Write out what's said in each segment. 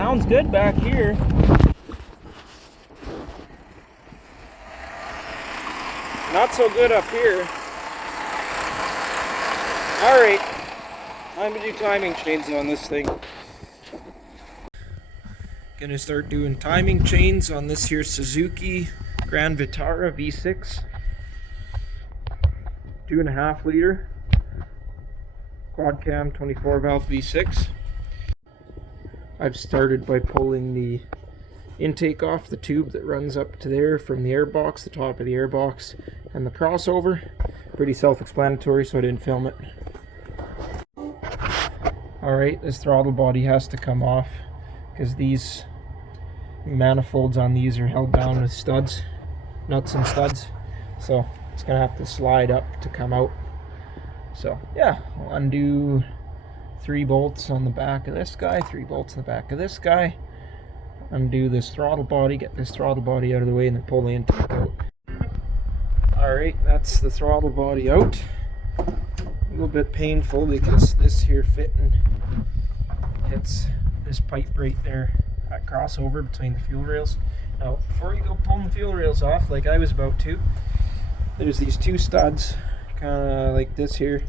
Sounds good back here. Not so good up here. Alright, time to do timing chains on this thing. Gonna start doing timing chains on this here Suzuki Grand Vitara V6. 2.5 liter quad cam 24 valve V6. I've started by pulling the intake off the tube that runs up to there from the airbox, the top of the airbox, and the crossover. Pretty self-explanatory, so I didn't film it. Alright, this throttle body has to come off because these manifolds on these are held down with studs, nuts and studs, so it's gonna have to slide up to come out. So yeah, I'll undo 3 bolts on the back of this guy, 3 bolts on the back of this guy, undo this throttle body, get this throttle body out of the way, and then pull the intake out. Alright, that's the throttle body out. A little bit painful because this here fitting hits this pipe right there, that crossover between the fuel rails. Now, before you go pulling the fuel rails off, like I was about to, there's these 2 studs, kind of like this here,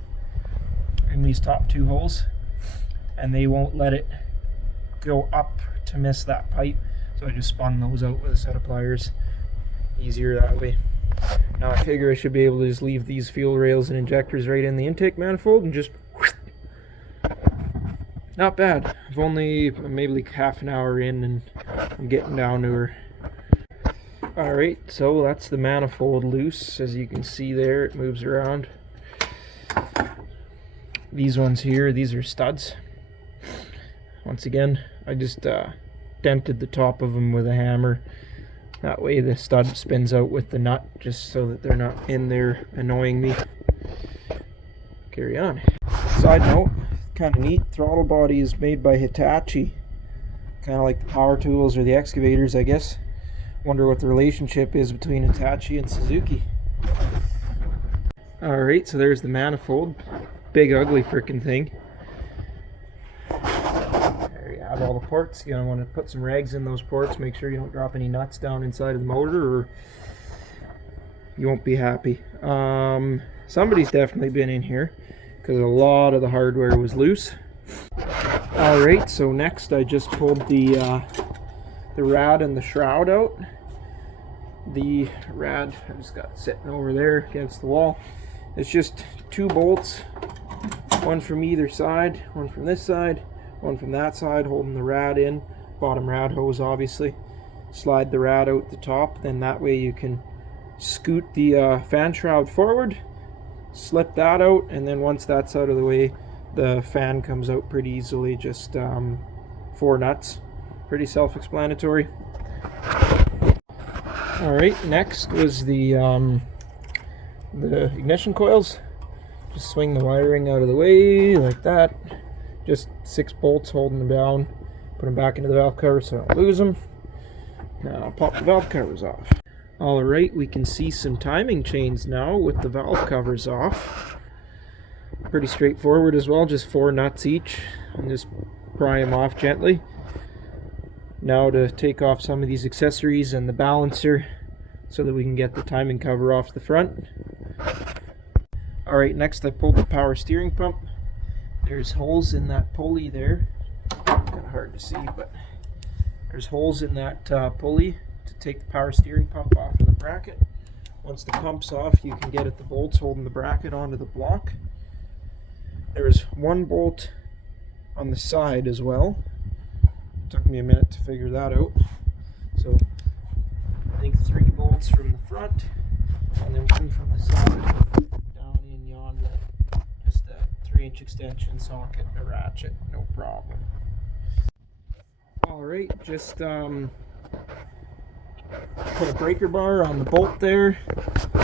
in these top 2 holes, and they won't let it go up to miss that pipe, so I just spun those out with a set of pliers. Easier that way. Now I figure I should be able to just leave these fuel rails and injectors right in the intake manifold and just not bad. I've only maybe like half an hour in and I'm getting down to her. Alright, so that's the manifold loose. As you can see there, it moves around. These ones here, these are studs. Once again, I just dented the top of them with a hammer. That way the stud spins out with the nut, just so that they're not in there annoying me. Carry on. Side note, kind of neat, throttle body is made by Hitachi. Kind of like the power tools or the excavators, I guess. Wonder what the relationship is between Hitachi and Suzuki. Alright, so there's the manifold. Big ugly frickin' thing. There you have all the ports. You're going to want to put some rags in those ports. Make sure you don't drop any nuts down inside of the motor or you won't be happy. Somebody's definitely been in here because a lot of the hardware was loose. Alright, so next I just pulled the rad and the shroud out. The rad I just got sitting over there against the wall. It's just 2 bolts, one from either side, one from this side, one from that side, holding the rad in, bottom rad hose obviously. Slide the rad out the top, then that way you can scoot the fan shroud forward, slip that out, and then once that's out of the way, the fan comes out pretty easily, just 4 nuts. Pretty self-explanatory. Alright, next was the ignition coils. Just swing the wiring out of the way like that. Just 6 bolts holding them down. Put them back into the valve cover so I don't lose them. Now I'll pop the valve covers off. Alright, we can see some timing chains now with the valve covers off. Pretty straightforward as well, just 4 nuts each. And just pry them off gently. Now to take off some of these accessories and the balancer so that we can get the timing cover off the front. Alright, next I pulled the power steering pump. There's holes in that pulley there. Kind of hard to see, but there's holes in that pulley to take the power steering pump off of the bracket. Once the pump's off, you can get at the bolts holding the bracket onto the block. There's 1 bolt on the side as well. Took me a minute to figure that out. So I think 3 bolts from the front and then 1 from the side down in yonder. Just a 3-inch extension socket, a ratchet, no problem. Alright, just put a breaker bar on the bolt there.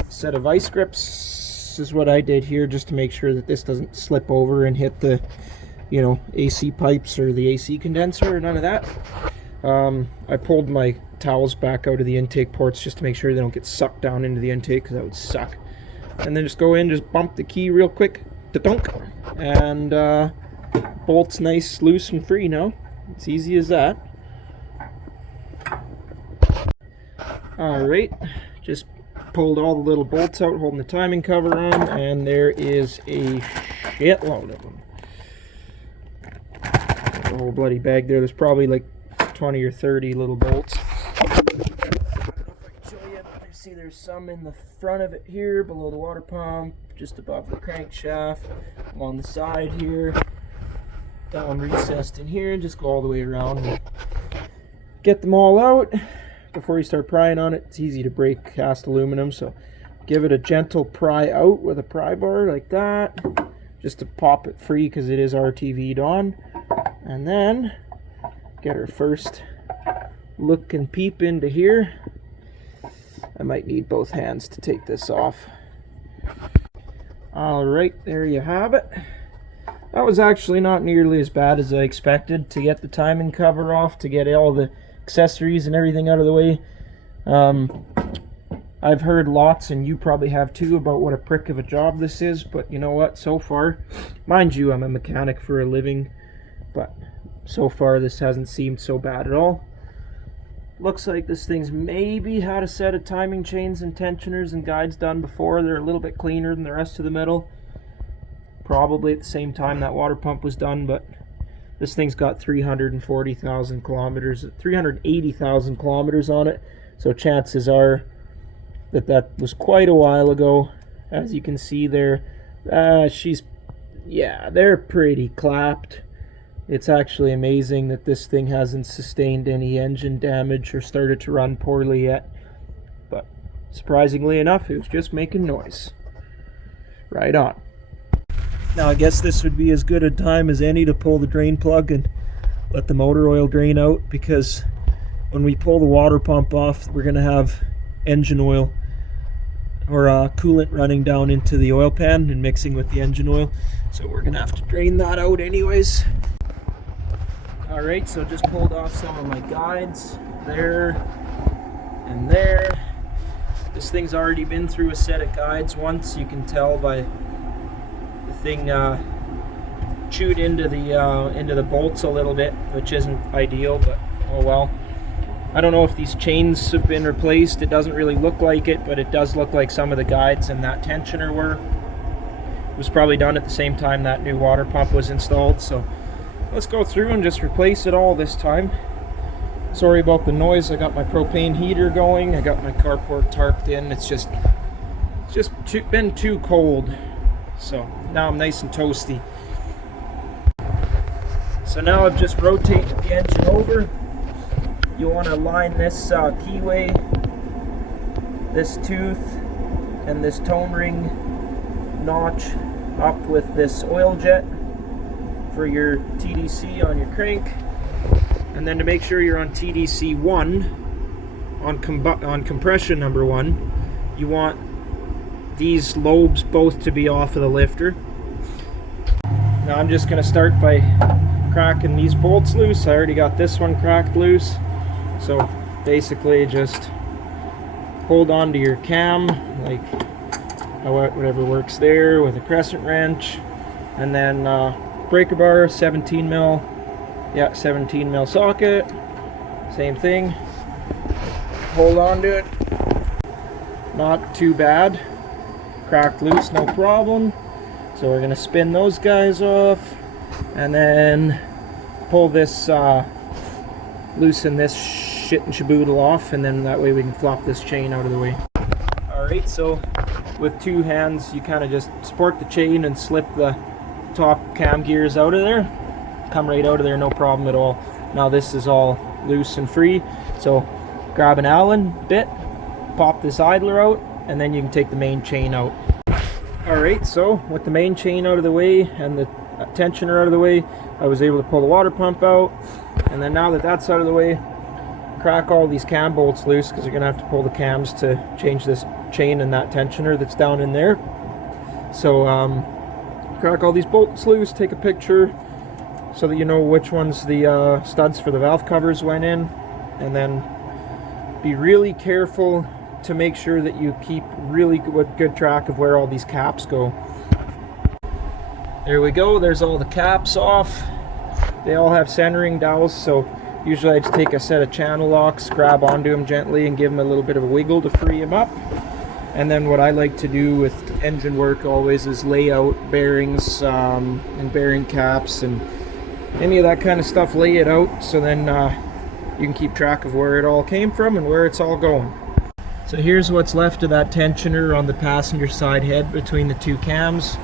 Set of vice grips. This is what I did here just to make sure that this doesn't slip over and hit the AC pipes or the AC condenser or none of that. I pulled my towels back out of the intake ports just to make sure they don't get sucked down into the intake, because that would suck. And then just go in, just bump the key real quick, da-dunk, and bolt's nice, loose and free now. It's easy as that. Alright, just pulled all the little bolts out holding the timing cover on, and there is a shitload of them. The whole bloody bag there. There's probably like 20 or 30 little bolts. I don't know if I can show you, but I see there's some in the front of it here, below the water pump, just above the crankshaft, along the side here, down recessed in here, and just go all the way around and get them all out. Before you start prying on it, it's easy to break cast aluminum, so give it a gentle pry out with a pry bar like that, just to pop it free because it is RTV'd on. And then get our first look and peep into here. I might need both hands to take this off. Alright, there you have it. That was actually not nearly as bad as I expected, to get the timing cover off, to get all the accessories and everything out of the way. I've heard lots, and you probably have too, about what a prick of a job this is, but you know what, so far, mind you, I'm a mechanic for a living, but so far this hasn't seemed so bad at all. Looks like this thing's maybe had a set of timing chains and tensioners and guides done before. They're a little bit cleaner than the rest of the metal. Probably at the same time that water pump was done, but this thing's got 340,000 kilometers, 380,000 kilometers on it, so chances are that that was quite a while ago. As you can see there, they're pretty clapped. It's actually amazing that this thing hasn't sustained any engine damage or started to run poorly yet, but surprisingly enough, it was just making noise. Right on. Now I guess this would be as good a time as any to pull the drain plug and let the motor oil drain out, because when we pull the water pump off, we're going to have engine oil or coolant running down into the oil pan and mixing with the engine oil, so we're going to have to drain that out anyways. Alright, so just pulled off some of my guides there and there. This thing's already been through a set of guides once. You can tell by the thing chewed into the bolts a little bit, which isn't ideal, but oh well. I don't know if these chains have been replaced. It doesn't really look like it, but it does look like some of the guides and that tensioner were. It was probably done at the same time that new water pump was installed, so let's go through and just replace it all this time. Sorry about the noise. I got my propane heater going. I got my carport tarped in. It's just been too cold. So now I'm nice and toasty. So now I've just rotated the engine over. You want to line this keyway, this tooth, and this tone ring notch up with this oil jet for your TDC on your crank. And then to make sure you're on TDC 1, on compression number 1, you want these lobes both to be off of the lifter. Now I'm just going to start by cracking these bolts loose. I already got this one cracked loose. So basically just hold on to your cam, like whatever works there, with a crescent wrench, and then breaker bar, 17 mil socket, same thing, hold on to it, not too bad, cracked loose, no problem. So we're going to spin those guys off, and then pull this, loosen this shit and shaboodle off, and then that way we can flop this chain out of the way. Alright, so with two hands you kind of just support the chain and slip the top cam gears out of there. Come right out of there, no problem at all. Now this is all loose and free, so grab an Allen bit, pop this idler out, and then you can take the main chain out. Alright, so with the main chain out of the way and the tensioner out of the way, I was able to pull the water pump out. And then now that that's out of the way, crack all these cam bolts loose, because you're going to have to pull the cams to change this chain and that tensioner that's down in there. So crack all these bolts loose, take a picture so that you know which ones the studs for the valve covers went in, and then be really careful to make sure that you keep really good track of where all these caps go. There we go, there's all the caps off. They all have centering dowels, so Usually I just take a set of channel locks, grab onto them gently and give them a little bit of a wiggle to free them up. And then what I like to do with engine work always is lay out bearings and bearing caps and any of that kind of stuff, lay it out so then you can keep track of where it all came from and where it's all going. So here's what's left of that tensioner on the passenger side head between the two cams.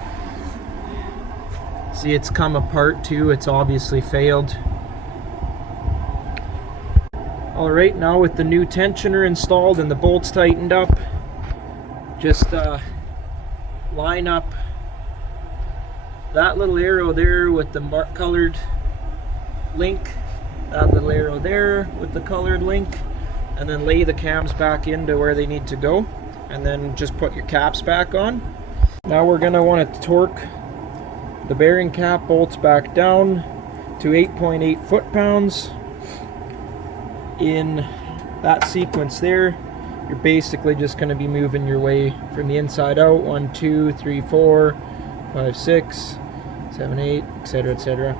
See, it's come apart too, it's obviously failed. Alright, now with the new tensioner installed and the bolts tightened up, just line up that little arrow there with the colored link, that little arrow there with the colored link, and then lay the cams back into where they need to go, and then just put your caps back on. Now we're going to want to torque the bearing cap bolts back down to 8.8 foot-pounds. In that sequence there, you're basically just going to be moving your way from the inside out. 1, 2, 3, 4, 5, 6, 7, 8, etc., etc.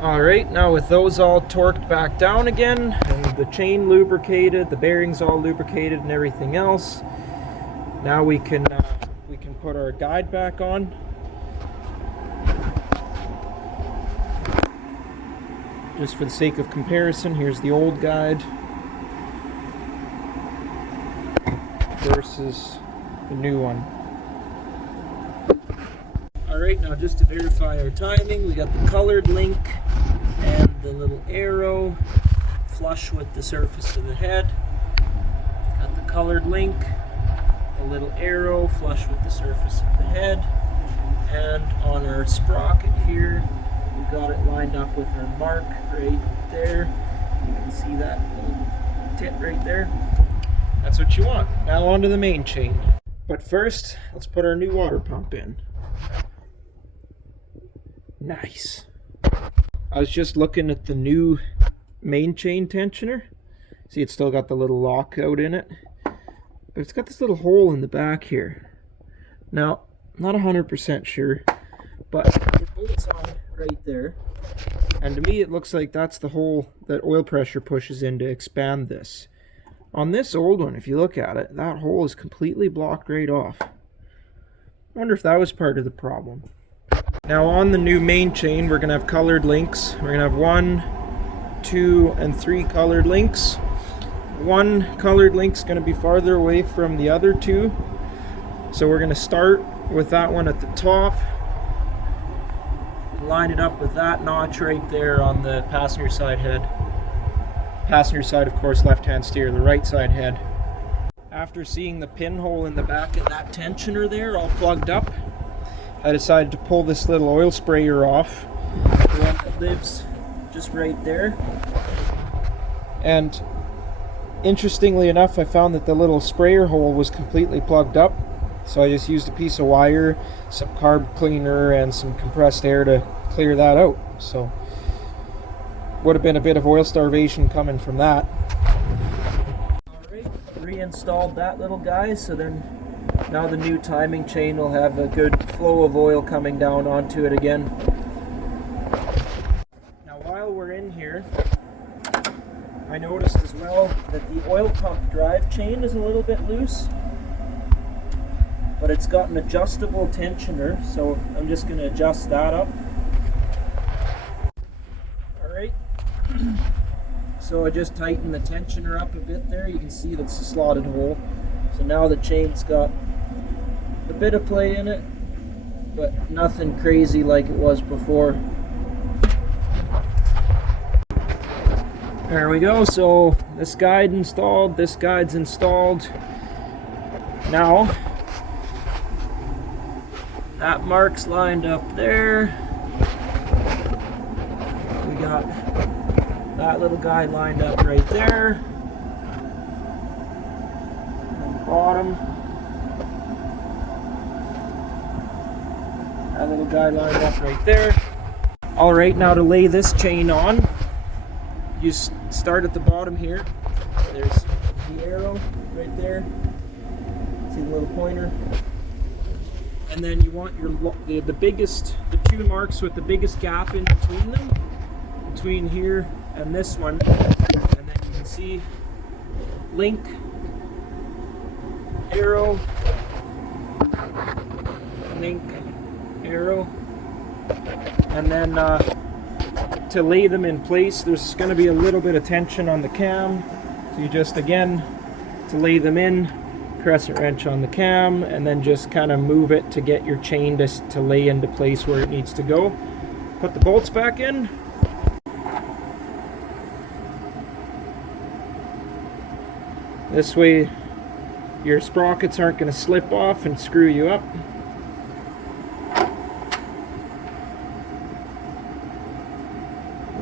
Alright, now with those all torqued back down again, and the chain lubricated, the bearings all lubricated and everything else, now we can put our guide back on. Just for the sake of comparison, here's the old guide versus the new one. Alright, now just to verify our timing, we got the colored link and the little arrow flush with the surface of the head. Got the colored link, the little arrow flush with the surface of the head, and on our sprocket here, we got it lined up with our mark right there. You can see that little tip right there. That's what you want. Now onto the main chain. But first, let's put our new water pump in. Nice. I was just looking at the new main chain tensioner. See, it's still got the little lockout in it, but it's got this little hole in the back here. Now, not 100% sure, but it bolts on right there, and to me it looks like that's the hole that oil pressure pushes in to expand this. On this old one, if you look at it, that hole is completely blocked right off. I wonder if that was part of the problem. Now on the new main chain, we're going to have colored links. We're going to have 1, 2, and 3 colored links. One colored link is going to be farther away from the other two. So we're going to start with that one at the top. Line it up with that notch right there on the passenger side head. Passenger side, of course, left-hand steer, the right side head. After seeing the pinhole in the back of that tensioner there all plugged up, I decided to pull this little oil sprayer off, the one that lives just right there. And interestingly enough, I found that the little sprayer hole was completely plugged up. So I just used a piece of wire, some carb cleaner, and some compressed air to clear that out. So would have been a bit of oil starvation coming from that. Alright, reinstalled that little guy, so then now the new timing chain will have a good flow of oil coming down onto it again. Now while we're in here, I noticed as well that the oil pump drive chain is a little bit loose, but it's got an adjustable tensioner, so I'm just going to adjust that up. Alright, so I just tightened the tensioner up a bit there. You can see that's a slotted hole. So now the chain's got a bit of play in it, but nothing crazy like it was before. There we go. So this guide's installed, this guide's installed. Now that mark's lined up there. We got that little guy lined up right there. Bottom. That little guy lined up right there. Alright, now to lay this chain on, you start at the bottom here. There's the arrow right there. See the little pointer? And then you want the two marks with the biggest gap in between them, between here and this one, and then you can see link, arrow, link, arrow, and then to lay them in place, there's going to be a little bit of tension on the cam, so you just, again, to lay them in, crescent wrench on the cam, and then just kind of move it to get your chain to lay into place where it needs to go. Put the bolts back in. This way your sprockets aren't going to slip off and screw you up.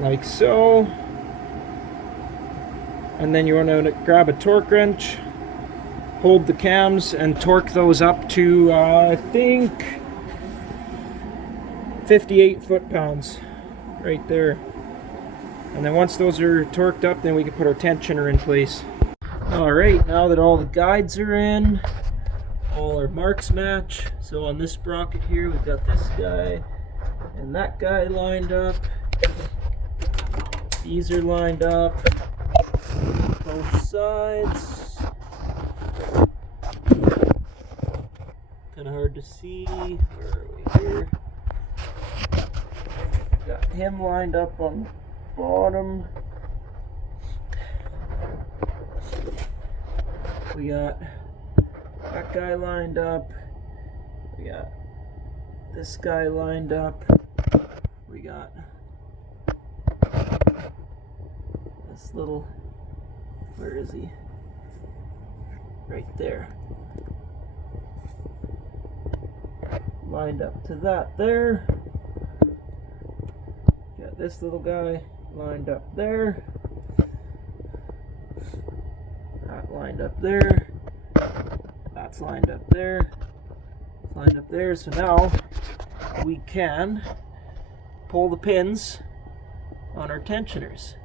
Like so. And then you want to grab a torque wrench, hold the cams and torque those up to I think 58 foot-pounds right there. And then once those are torqued up, then we can put our tensioner in place. Alright, now that all the guides are in, all our marks match. So on this sprocket here, we've got this guy and that guy lined up. These are lined up, both sides. Kind of hard to see. Where are we here? Got him lined up on the bottom. We got that guy lined up. We got this guy lined up. We got this little, where is he? Right there. Lined up to that there. Got this little guy lined up there. That lined up there. That's lined up there. It's lined up there. So now we can pull the pins on our tensioners.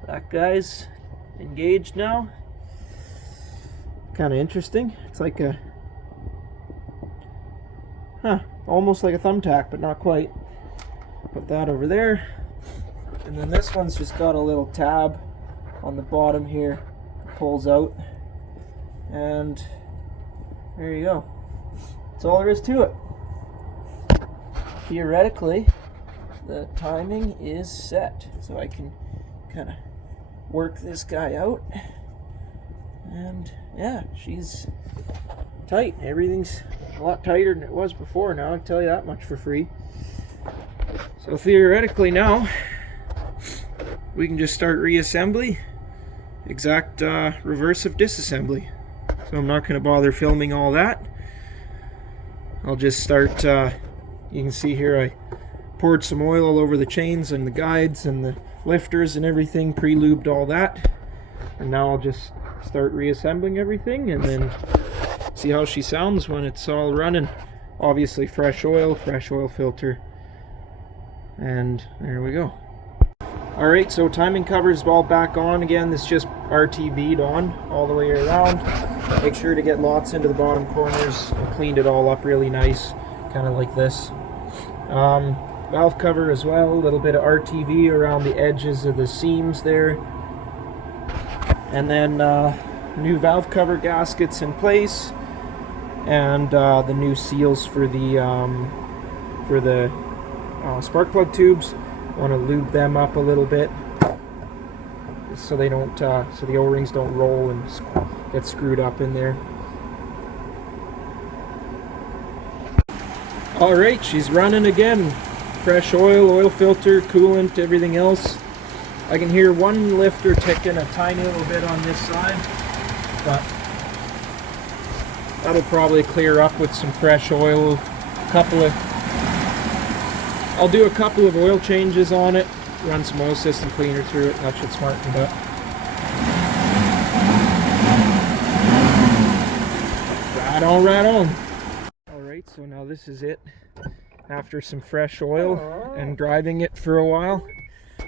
So that guy's engaged now. Kind of interesting. It's like a, almost like a thumbtack, but not quite. Put that over there. And then this one's just got a little tab on the bottom here. Pulls out. And there you go. That's all there is to it. Theoretically, the timing is set. So I can kind of work this guy out. And yeah, she's tight. Everything's a lot tighter than it was before now, I can tell you that much for free. So theoretically now, we can just start reassembly, exact reverse of disassembly. So I'm not going to bother filming all that. I'll just start, you can see here I poured some oil all over the chains and the guides and the lifters and everything, pre-lubed all that. And now I'll just start reassembling everything and then see how she sounds when it's all running. Obviously fresh oil filter, and there we go. Alright, so timing covers all back on again. This just RTV'd on all the way around. Make sure to get lots into the bottom corners. I cleaned it all up really nice, kind of like this. Valve cover as well, a little bit of RTV around the edges of the seams there. And then new valve cover gaskets in place, and the new seals for the spark plug tubes. Want to lube them up a little bit so they don't, so the O-rings don't roll and get screwed up in there. All right, she's running again. Fresh oil filter, coolant, everything else. I can hear one lifter ticking a tiny little bit on this side, but that'll probably clear up with some fresh oil. I'll do a couple of oil changes on it, run some oil system cleaner through it, and that should smarten it up. Right on. Alright, so now this is it. After some fresh oil and driving it for a while.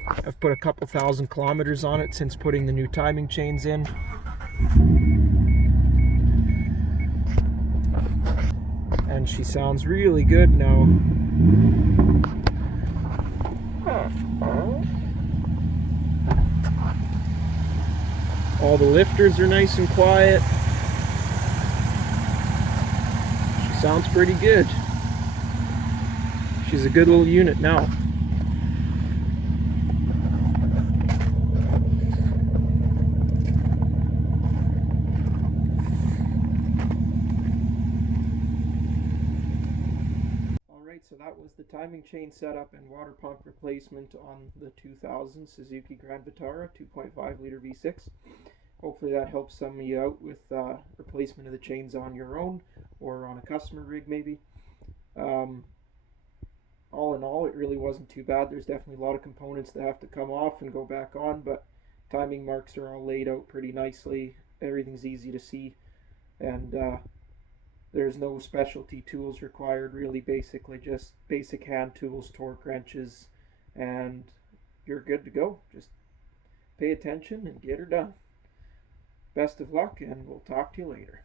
I've put a couple thousand kilometers on it since putting the new timing chains in. And she sounds really good now. All the lifters are nice and quiet. She sounds pretty good. She's a good little unit now. Alright, so that was the timing chain setup and water pump replacement on the 2000 Suzuki Grand Vitara 2.5 liter V6. Hopefully that helps some of you out with replacement of the chains on your own or on a customer rig maybe. All in all, it really wasn't too bad. There's definitely a lot of components that have to come off and go back on, but timing marks are all laid out pretty nicely. Everything's easy to see, and there's no specialty tools required, really. Basically just basic hand tools, torque wrenches, and you're good to go. Just pay attention and get her done. Best of luck, and we'll talk to you later.